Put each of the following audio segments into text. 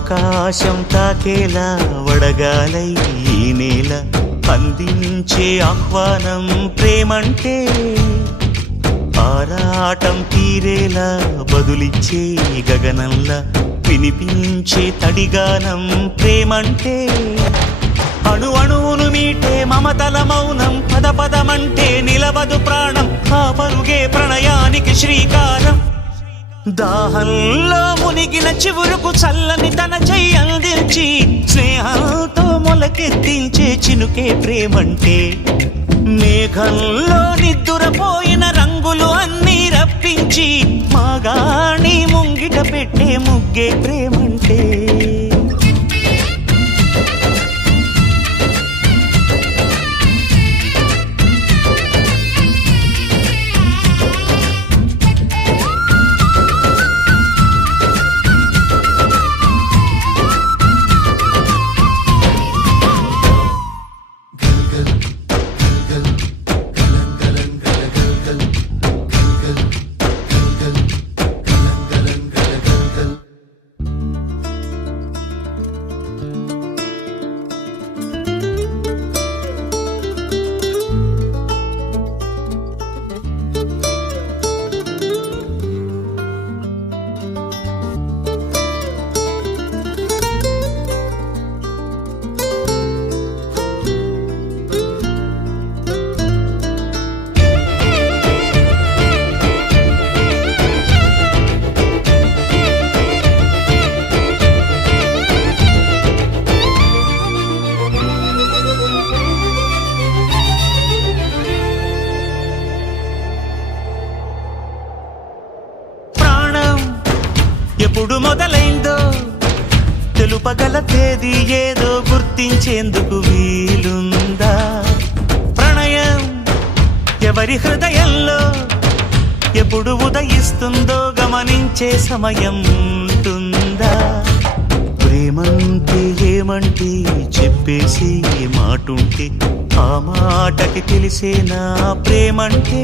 ఆకాశం తాకేలా వడగాలై ఈ నేల అందించే ఆహ్వానం ప్రేమంటే ఆరాటం తీరేలా బదులిచ్చే గగనంలా వినిపించే తడిగానం ప్రేమంటే అణు అణువును మీటే మమతల మౌనం పద పదమంటే నిలవదు ప్రాణం ఆ పరుగే ప్రణయానికి శ్రీకారం దాహంలో మునిగిన చివురుకు చల్లని తన చెయ్యి అందించి స్నేహంతో మొలకెత్తించే చినుకే ప్రేమంటే మేఘంలో నిద్దురపోయిన రంగులు అన్నీ రప్పించి మాగాణి ముంగిట పెట్టే ముగ్గే ప్రేమంటే ఎప్పుడు మొదలైందో తెలుపగల తేదీ ఏదో గుర్తించేందుకు వీలుందా ప్రణయం ఎవరి హృదయంలో ఎప్పుడు ఉదయిస్తుందో గమనించే సమయం ఉంటుందా ప్రేమంటే ఏమంటే చెప్పేసి మాటుంటే ఆ మాటకి తెలిసేనా ప్రేమంటే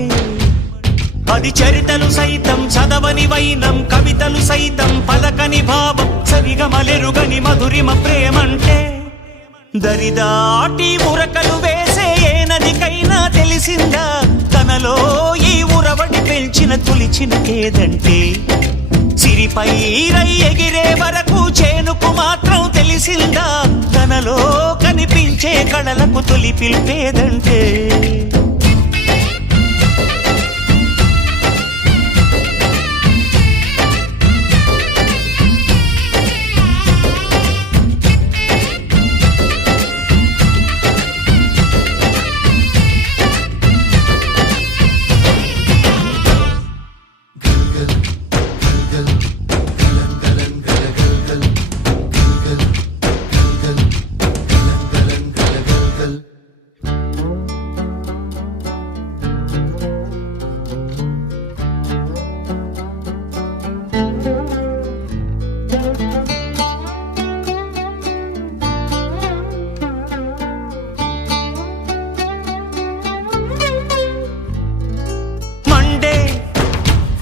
అది చరితలు సైతం చదవని వైనం కవితలు సైతం పలకని భావం సరిగమలెరుగని మధురిమ ప్రేమంటే దరిదాటి ఉరకలు వేసే ఏ నదికైనా తెలిసిందా తనలో ఈ ఉరవడి పెంచిన తొలిచిన కేదంటే సిరిపై రై ఎగిరే వరకు చేనుకు మాత్రం తెలిసిందా తనలో కనిపించే కళలకు తొలి పిలిపేదంటే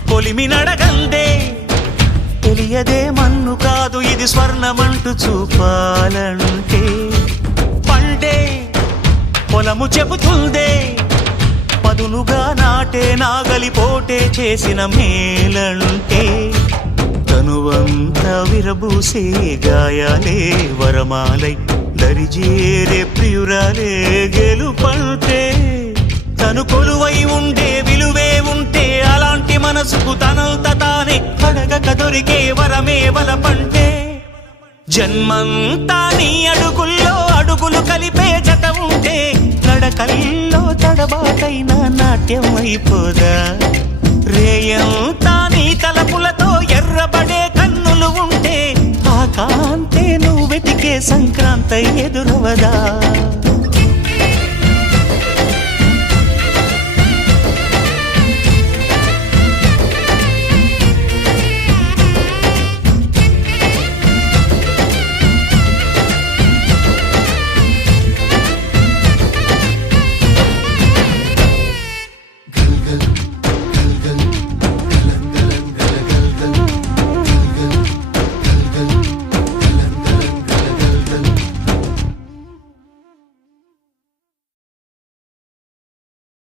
కొలిమినడగందే తెలియదే మన్ను కాదు ఇది స్వర్ణమంటూ చూపాలంటే పండే పొలము చెబుతుందే పదునుగా నాటే నాగలి పోటే చేసిన మేలంటే తనువంతా విరబూసే గాయాలే వరమాలై దరిజేరే ప్రియురాలే గెలుపంటే తను కొలువై ఉండే విలువే ఉంటే అలాంటి మనసుకు తనంత తానే అడగక దొరికే వరమే వలపంటే జన్మంతా నీ అడుగుల్లో అడుగులు కలిపే జత ఉంటే నడకల్లో తడబాటైన నాట్యం అయిపోదా రేయంతా నీ తలపులతో ఎర్రబడే కన్నులు ఉంటే ఆ కాంతే నువ్వు వెతికే సంక్రాంతి ఎదురవదా